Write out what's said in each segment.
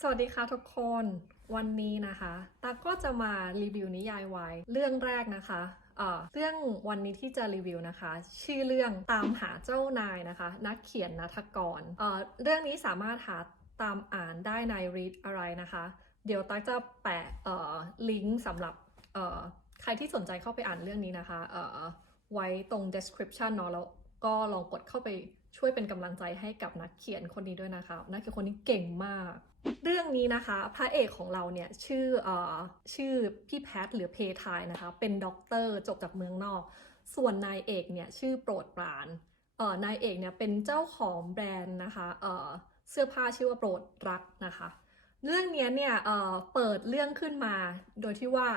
สวัสดีค่ะทุกคนวันนี้นะคะตาก็จะมารีวิวนิยายวายเรื่องแรกนะคะเอ่อเรื่องวันนี้ที่จะรีวิวนะคะ ชื่อเรื่องตามหาเจ้านายนะคะ นักเขียนนัทกรเอ่อเรื่องนี้สามารถหาตามอ่านได้ใน read อะไรนะคะ เดี๋ยวตาจะแปะเอ่อลิงก์สำหรับเอ่อใครที่สนใจเข้าไปอ่านเรื่องนี้นะคะเอ่อไว้ตรง description เนาะแล้วก็ลองกดเข้าไป ช่วยเป็นกำลังใจให้กับนักเขียนคนนี้ด้วยนะคะนักเขียนคนนี้เก่งมาก เรื่องนี้นะคะพระเอกของเราเนี่ยชื่อเอ่อชื่อพี่แพทหรือเพทายนะคะเป็นด็อกเตอร์จบจากเมืองนอก ส่วนนายเอกเนี่ยชื่อโปรดปรานเอ่อนายเอกเนี่ยเป็นเจ้าของแบรนด์นะคะเอ่อเสื้อผ้าชื่อว่าโปรดรักนะคะ เรื่องนี้เนี่ยเอ่อเปิดเรื่องขึ้นมา โดยที่ว่า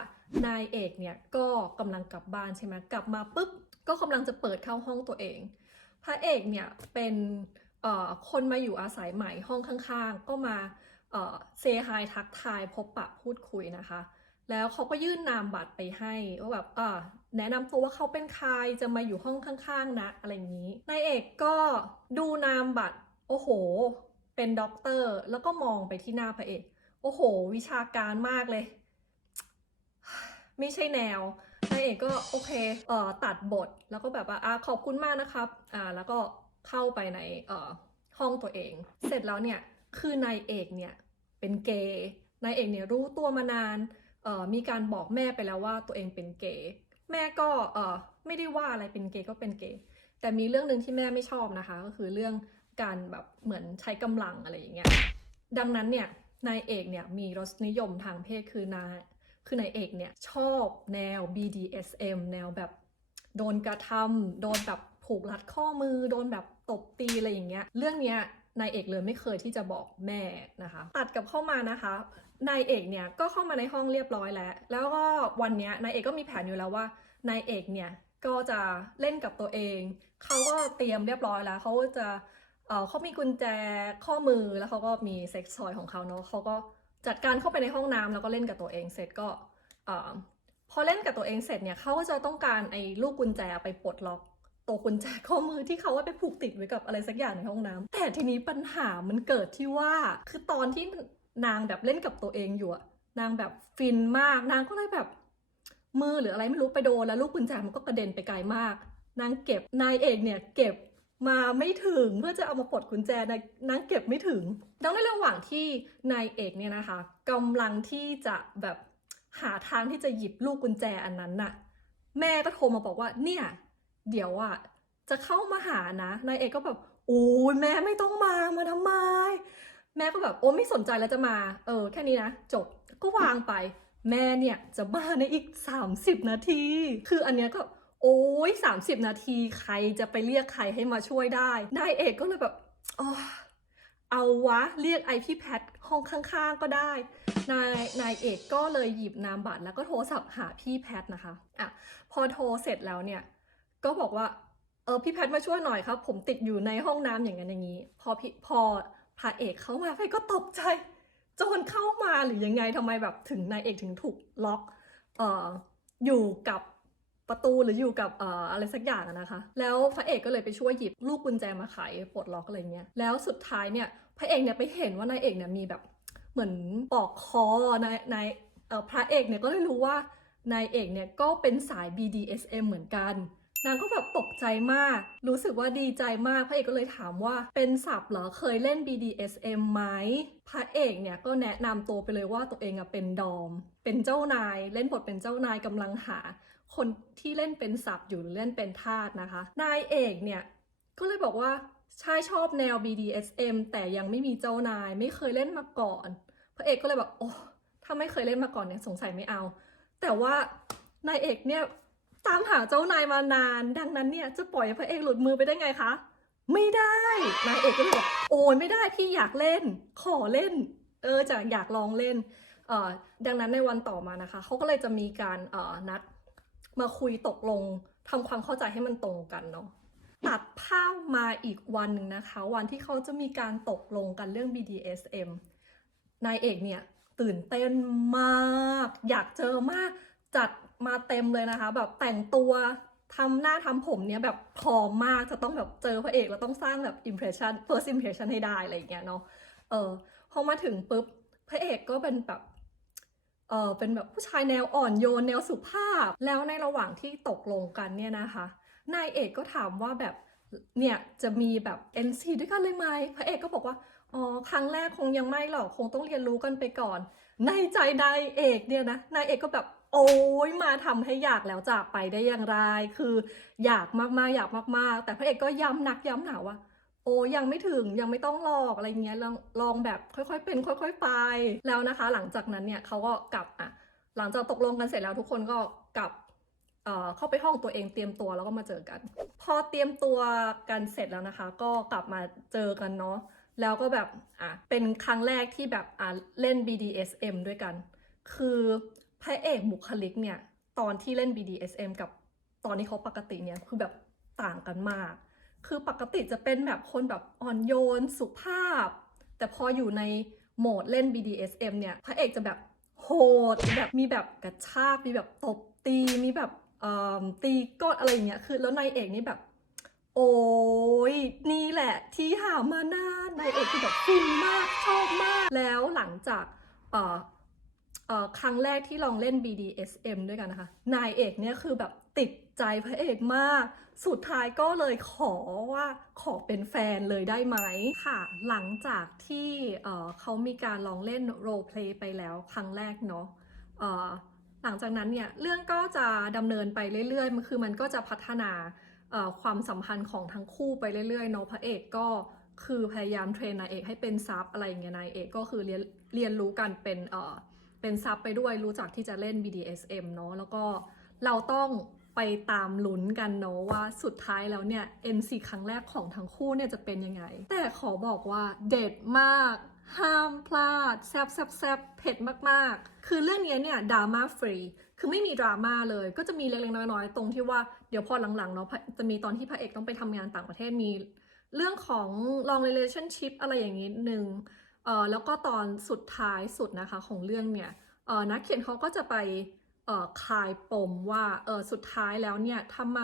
นายเอกเนี่ยก็กำลังกลับบ้านใช่ไหมกลับมาปุ๊บก็กำลังจะเปิดเข้าห้องตัวเอง พระเอกเนี่ยเป็นคนมาอยู่อาศัยใหม่ห้องข้างๆ ก็มาเซฮายทักทายพบปะพูดคุยนะคะ แล้วเขาก็ยื่นนามบัตรไปให้ว่าแบบแนะนำตัวว่าเขาเป็นใครจะมาอยู่ห้องข้างๆนะอะไรอย่างนี้นายเอกก็ดูนามบัตรโอ้โห เป็นด็อกเตอร์ แล้วก็มองไปที่หน้าพระเอก โอ้โห วิชาการมากเลย ไม่ใช่แนว นายเอกก็โอเคเอ่อตัดบทแล้วก็แบบว่าอะขอบคุณมากนะครับอ่าแล้วก็เข้าไปในเอ่อห้องตัวเอง เสร็จแล้วเนี่ยคือนายเอกเนี่ยเป็นเกย์นายเอกเนี่ยรู้ตัวมานานเอ่อมีการบอกแม่ไปแล้วว่าตัวเองเป็นเกย์แม่ก็เอ่อไม่ได้ว่าอะไรเป็นเกย์ก็เป็นเกย์แต่มีเรื่องหนึ่งที่แม่ไม่ชอบนะคะ ก็คือเรื่องการแบบเหมือนใช้กำลังอะไรอย่างเงี้ยดังนั้นเนี่ยนายเอกเนี่ยมีรสนิยมทางเพศคือนาย คือนายเอกเนี่ยชอบแนว BDSM แนวแบบโดนกระทำโดนแบบผูกรัดข้อมือ โดนแบบตบตีอะไรอย่างเงี้ย เรื่องเนี้ยนายเอกเลยไม่เคยที่จะบอกแม่นะคะ ตัดกลับเข้ามานะคะนายเอกเนี่ยก็เข้ามาในห้องเรียบร้อยแล้ว แล้วก็วันเนี้ยนายเอกก็มีแผนอยู่แล้วว่านายเอกเนี่ยก็จะเล่นกับตัวเอง เขาก็เตรียมเรียบร้อยแล้ว เขาก็จะเออเขามีกุญแจข้อมือแล้วเขาก็มีเซ็กซ์ทอยของเขาเนาะเขาก็ จัดการเข้าไปในห้องน้ำแล้วก็เล่นกับตัวเองเสร็จก็ออพอเล่นกับตัวเองเสร็จเนี่ยเขาก็จะต้องการไอ้ลูกกุญแจไปปลดล็อกตัวกุญแจข้อมือที่เขาว่าไปผูกติดไว้กับอะไรสักอย่างในห้องน้ำแต่ทีนี้ปัญหามันเกิดที่ว่า คือตอนที่นางแบบเล่นกับตัวเองอยู่อะนางแบบฟินมาก นางก็เลยแบบ มือหรืออะไรไม่รู้ไปโดนแล้วลูกกุญแจมันก็กระเด็นไปไกลมาก นางเก็บนายเอกเนี่ยเก็บ มาไม่ถึงเพื่อจะเอามาปลดกุญแจนายนางเก็บไม่ถึง ดังนั้นระหว่างที่นายเอกเนี่ยนะคะกำลังที่จะแบบหาทางที่จะหยิบลูกกุญแจอันนั้นน่ะ แม่ก็โทรมาบอกว่าเนี่ยเดี๋ยวอะจะเข้ามาหานะนายเอกก็แบบโอ้ยแม่ไม่ต้องมามาทำไม แม่ก็แบบโอ้ไม่สนใจแล้วจะมา เออ แค่นี้นะจบก็วางไป แม่เนี่ยจะมาในอีก 30 นาที คืออันเนี้ยก็ โอ้ย30 นาทีใครจะไปเรียกใครให้มาช่วยได้ นายเอกก็เลยแบบอ๋อเอาวะ เรียกไอพี่แพทห้องข้างๆก็ได้ นายนายเอกก็เลยหยิบนามบัตรแล้วก็โทรศัพท์หาพี่แพทนะคะอะพอโทรเสร็จแล้วเนี่ยก็บอกว่าเออพี่แพทมาช่วยหน่อยครับ ผมติดอยู่ในห้องน้ำอย่างนั้นอย่างนี้ พอพี่พอพระเอกเข้ามาไฟก็ตกใจโจรเข้ามาหรือยังไงทำไมแบบถึงนายเอกถึงถูกล็อกเอ่ออยู่กับ ประตูหรืออยู่กับเอ่ออะไรสักอย่างนะคะ แล้วพระเอกก็เลยไปช่วยหยิบลูกกุญแจมาไขปลดล็อกอะไรเงี้ยแล้วสุดท้ายเนี่ยพระเอกเนี่ยไปเห็นว่านายเอกเนี่ยมีแบบเหมือนปอกคอนายนายพระเอกเนี่ยก็เลยรู้ว่านายเอกเนี่ยก็เป็นสาย BDSM เหมือนกัน นางก็แบบตกใจมาก รู้สึกว่าดีใจมากพระเอกก็เลยถามว่าเป็นศัพท์เหรอเคยเล่น BDSM ไหมพระเอกเนี่ยก็แนะนำตัวไปเลยว่าตัวเองอะเป็นดอม เป็นเจ้านาย เล่นบทเป็นเจ้านายกำลังหา คนที่เล่นเป็นศัพท์อยู่หรือเล่นเป็นทาสนะคะ นายเอกเนี่ยก็เลยบอกว่าใช่ชอบแนว BDSM แต่ยังไม่มีเจ้านายไม่เคยเล่นมาก่อน พระเอกก็เลยแบบโอ้ถ้าไม่เคยเล่นมาก่อนเนี่ยสงสัยไม่เอา แต่ว่านายเอกเนี่ย ตามหาเจ้านายมานาน ดังนั้นเนี่ยจะปล่อยให้พระเอกหลุดมือไปได้ไงคะ ไม่ได้นายเอกก็เลยบอกโอ้ยไม่ได้พี่อยากเล่น ขอเล่น เออจะอยากลองเล่นเอ่อดังนั้นในวันต่อมานะคะเขาก็เลยจะมีการเอ่อนัดมาคุยตกลงทำความเข้าใจให้มันตรงกันเนาะตัดภาพมาอีกวันหนึ่งนะคะ วันที่เขาจะมีการตกลงกันเรื่อง BDSM นายเอกเนี่ยตื่นเต้นมาก อยากเจอมากจัด มาเต็มเลยนะคะ แบบแต่งตัวทำหน้าทำผมเนี่ยแบบพร้อมมากจะต้องแบบเจอพระเอกแล้วต้องสร้างแบบ impression first impression ให้ได้อะไรอย่างเงี้ยเนาะเออพอมาถึงปุ๊บพระเอกก็เป็นแบบเออเป็นแบบผู้ชายแนวอ่อนโยนแนวสุภาพ แล้วในระหว่างที่ตกลงกันเนี่ยนะคะนายเอกก็ถามว่าแบบเนี่ยจะมีแบบ NC ด้วยกันเลยไหมพระเอกก็บอกว่าอ๋อครั้งแรกคงยังไม่หรอกคงต้องเรียนรู้กันไปก่อน ในใจนายเอกเนี่ยนะนายเอกก็แบบ โอ้ยมาทำให้อยากแล้วจากไปได้อย่างไร คืออยากมากๆอยากมากๆ แต่พระเอกก็ย้ำนักย้ำหนาว่า โอ้ยังไม่ถึงยังไม่ต้องหลอกอะไรเงี้ยลองลองแบบค่อยๆเป็น ค่อย ๆ ไป แล้วนะคะ หลังจากนั้นเนี่ยเขาก็กลับอะหลังจากตกลงกันเสร็จแล้วทุกคนก็กลับเอ่อเข้าไปห้องตัวเองเตรียมตัวแล้วก็มาเจอกัน พอเตรียมตัวกันเสร็จแล้วนะคะ ก็กลับมาเจอกันเนาะแล้วก็แบบอะเป็นครั้งแรกที่แบบอะเล่น BDSM ด้วยกัน คือ พระเอกบุคลิกเนี่ย ตอนที่เล่น BDSM กับตอนที่เขาปกติเนี่ยคือแบบต่างกันมาก คือปกติจะเป็นแบบคนแบบอ่อนโยนสุภาพ แต่พออยู่ในโหมดเล่น BDSM เนี่ย พระเอกจะแบบโหดแบบมีแบบกระชากมีแบบตบตีมีแบบเอ่อตีก้นอะไรอย่างเงี้ยคือแล้วนายเอกนี่แบบ โอ้ยนี่แหละที่หามานานนายเอกคือแบบฟินมากชอบมากแล้วหลังจากอ่อเอ่อ ครั้งแรกที่ลองเล่น BDSM ด้วยกันนะคะ นายเอกเนี่ยคือแบบติดใจพระเอกมาก สุดท้ายก็เลยขอว่าขอเป็นแฟนเลยได้ไหมค่ะ หลังจากที่เขามีการลองเล่น role play ไปแล้วครั้งแรกเนาะหลังจากนั้นเนี่ยเรื่องก็จะดำเนินไปเรื่อยๆ มันคือมันก็จะพัฒนาความสัมพันธ์ของทั้งคู่ไปเรื่อยๆเนาะพระเอกก็คือพยายามเทรนนายเอกให้เป็นซับอะไรอย่างเงี้ยนายเอกก็คือเรียนเรียนรู้กันเป็นเอ่อ เป็นซับไปด้วยรู้จักที่จะเล่น BDSM เนาะแล้วก็เราต้องไปตามลุ้นกันเนาะว่าสุดท้ายแล้วเนี่ย NC ครั้งแรกของทั้งคู่เนี่ยจะเป็นยังไง แต่ขอบอกว่าเด็ดมาก ห้ามพลาดแซบแซบแซบเผ็ดมากๆ คือเรื่องนี้เนี่ยดราม่าฟรีคือไม่มีดราม่าเลย ก็จะมีเล็กๆน้อยๆตรงที่ว่าเดี๋ยวพอหลังๆเนาะพระจะมีตอนที่พระเอกต้องไปทำงานต่างประเทศมี เรื่องของ long relationship อะไรอย่างนี้หนึ่ง เออแล้วก็ตอนสุดท้ายสุดนะคะของเรื่องเนี่ยเออนักเขียนเขาก็จะไปเออคลายปมว่าเออสุดท้ายแล้วเนี่ยทำไม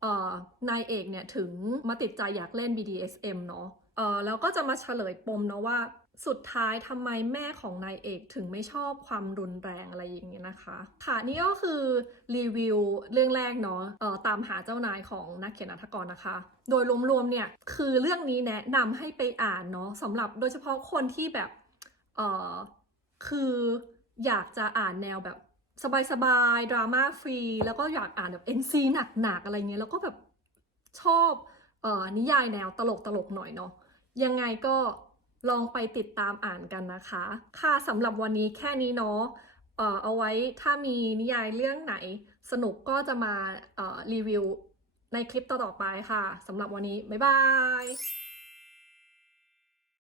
เออนายเอกเนี่ยถึงมาติดใจอยากเล่น BDSM เนาะเออแล้วก็จะมาเฉลยปมเนาะว่า สุดท้ายทำไมแม่ของนายเอกถึงไม่ชอบความรุนแรงอะไรอย่างเงี้ยนะคะ ค่ะนี่ก็คือรีวิวเรื่องแรกเนาะเอ่อตามหาเจ้านายของนักเขียนอัธกรนะคะ โดยรวมๆเนี่ยคือเรื่องนี้แนะนำให้ไปอ่านเนาะสำหรับโดยเฉพาะคนที่แบบเอ่อคืออยากจะอ่านแนวแบบสบายๆดราม่าฟรีแล้วก็อยากอ่านแบบ NC หนักๆอะไรเงี้ยแล้วก็แบบชอบออนิยายแนวตลกๆหน่อยเนาะยังไงก็ ลองไปติดตามอ่านกันนะคะ ค่ะสำหรับวันนี้แค่นี้เนาะเออเอาไว้ถ้ามีนิยายเรื่องไหนสนุกก็จะมาเออรีวิวในคลิปต่อๆไปค่ะสำหรับวันนี้ บ๊ายบาย